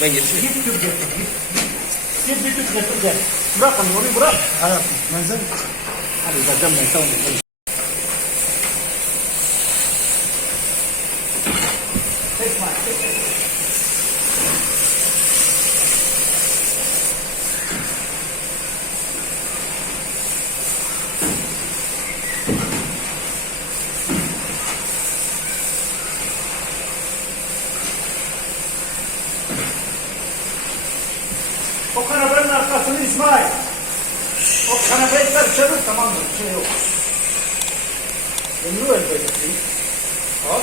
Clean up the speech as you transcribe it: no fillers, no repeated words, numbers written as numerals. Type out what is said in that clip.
Ben getireyim. Git tüp getir. Git bir tüp getir gel. Bırak onu, onu bırak. Hayatım ben sen. Hadi bakacağım ben tamam. O kanapenin arkasını İsmail. O kanapeyi çevir tamamdır. Bir şey yok. Ünlü elbette. Al.